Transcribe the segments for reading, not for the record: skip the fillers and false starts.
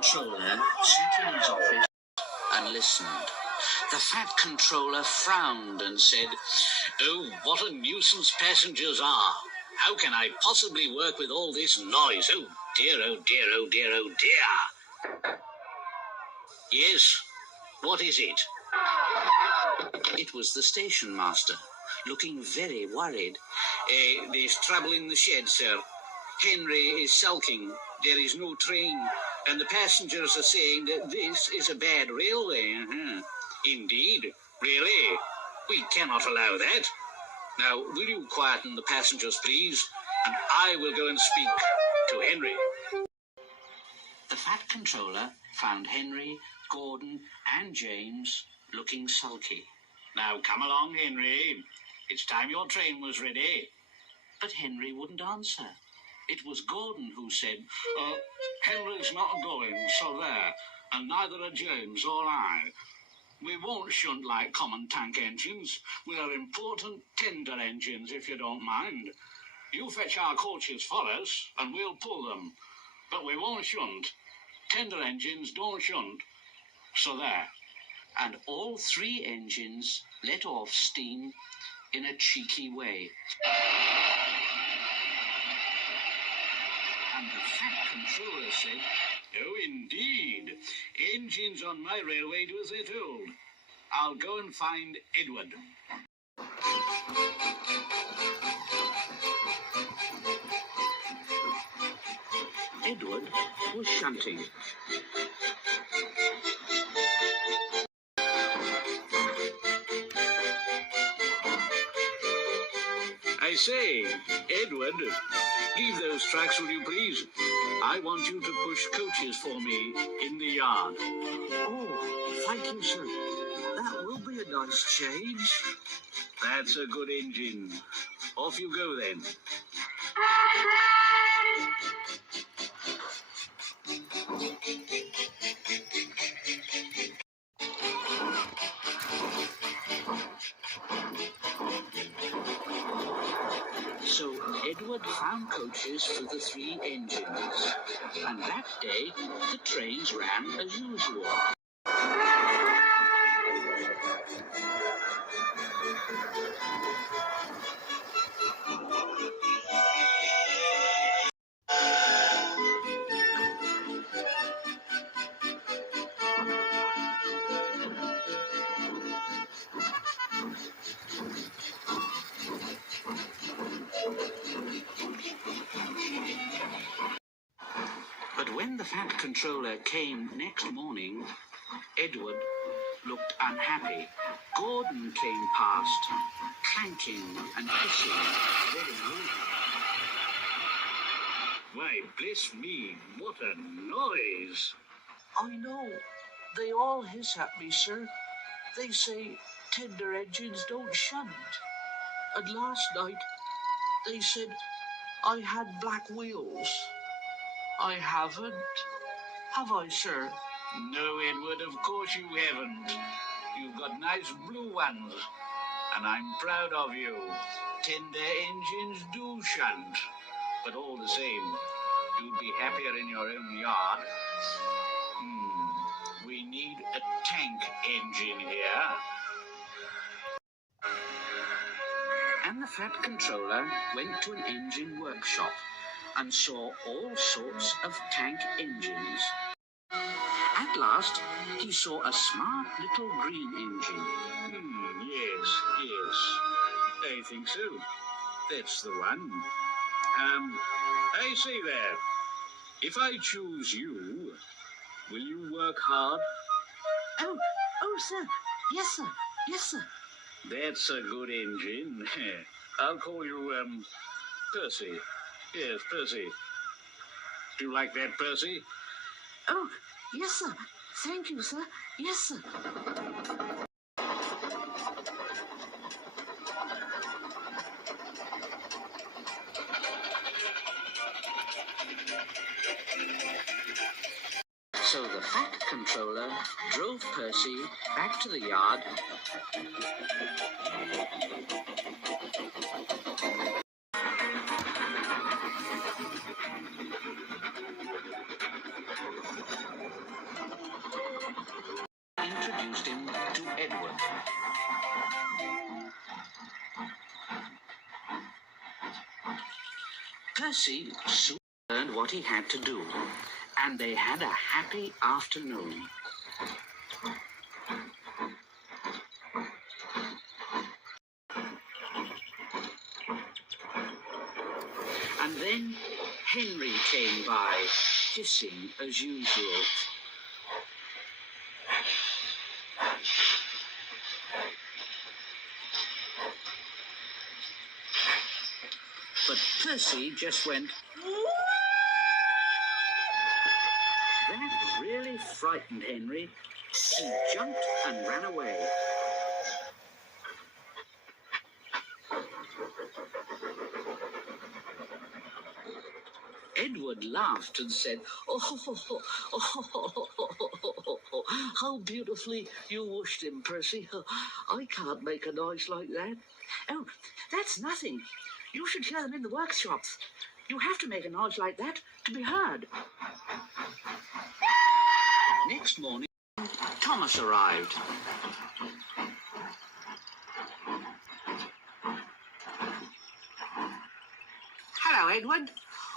controller sat in his office and listened. The fat controller frowned and said, "Oh, what a nuisance passengers are. How can I possibly work with all this noise? Oh dear, oh dear, oh dear, oh dear." "Yes, what is it?" It was the station master, looking very worried. "There's trouble in the shed, sir. Henry is sulking. There is no train, and the passengers are saying that this is a bad railway." "Indeed? Really? We cannot allow that. Now, will you quieten the passengers, please, and I will go and speak to Henry." The fat controller found Henry, Gordon, and James looking sulky. "Now, come along, Henry. It's time your train was ready." But Henry wouldn't answer. It was Gordon who said, "Henry's not going, so there, and neither are James or I. We won't shunt like common tank engines. We are important tender engines, if you don't mind. You fetch our coaches for us, and we'll pull them. But we won't shunt. Tender engines don't shunt. So there." And all three engines let off steam in a cheeky way. And the fat controller said, "Oh, indeed. Engines on my railway do as they're told. I'll go and find Edward." Edward was shunting. "I say, Edward, leave those tracks, will you please? I want you to push coaches for me in the yard." "Oh, thank you, sir. That will be a nice change." "That's a good engine. Off you go then." So Edward found coaches for the three engines, and that day the trains ran as usual. But when the fat controller came next morning, Edward looked unhappy. Gordon came past, clanking and hissing very rudely. "Why, bless me, what a noise!" "I know. They all hiss at me, sir. They say tender engines don't shunt. And last night they said I had black wheels. I haven't. Have I, sir?" "No, Edward, of course you haven't. You've got nice blue ones, and I'm proud of you. Tender engines do shunt, but all the same, you'd be happier in your own yard. We need a tank engine here." And the fat controller went to an engine workshop and saw all sorts of tank engines. At last, he saw a smart little green engine. Yes, I think so. That's the one. I say there, if I choose you, will you work hard? Oh, sir. Yes, sir. Yes, sir." That's a good engine. I'll call you, Percy. Yes, Percy. Do you like that, Percy? "Oh, yes, sir. Thank you, sir. Yes, sir." So the fat controller drove Percy back to the yard. introduced him to Edward. Percy soon learned what he had to do, and they had a happy afternoon. And then Henry came by, hissing as usual. But Percy just went... That really frightened Henry. He jumped and ran away. Edward laughed and said, how beautifully you washed him, Percy. I can't make a noise like that. Oh, that's nothing. You should hear them in the workshops. You have to make a noise like that to be heard. Next morning, Thomas arrived. Hello, Edward.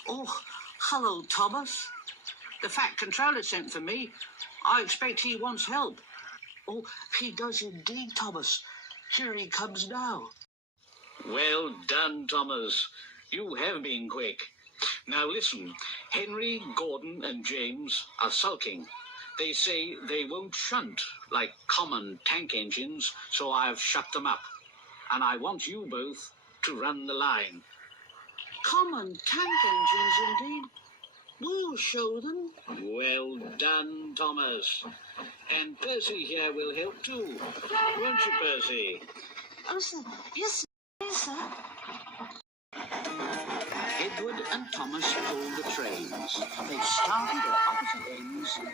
Oh, hello, Thomas. The Fat Controller sent for me. I expect he wants help. Oh, he does indeed, Thomas. Here he comes now. Well done, Thomas. You have been quick. Now listen, Henry, Gordon and James are sulking. They say they won't shunt like common tank engines, so I've shut them up. And I want you both to run the line. Common tank engines, indeed. We'll show them. Well done, Thomas. And Percy here will help too. Won't you, Percy? Oh, sir. Yes, sir. Edward and Thomas pulled the trains. They started at opposite ends and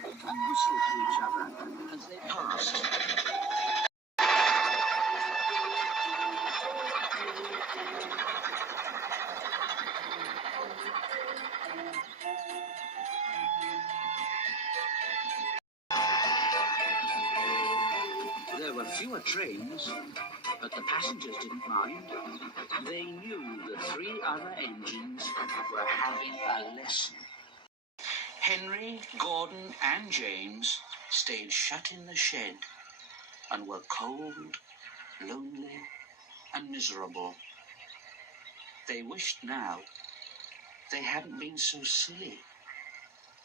whistled to each other as they passed. There were fewer trains, but the passengers didn't mind. They knew the three other engines were having a lesson. Henry, Gordon and James stayed shut in the shed and were cold, lonely and miserable. They wished now they hadn't been so silly.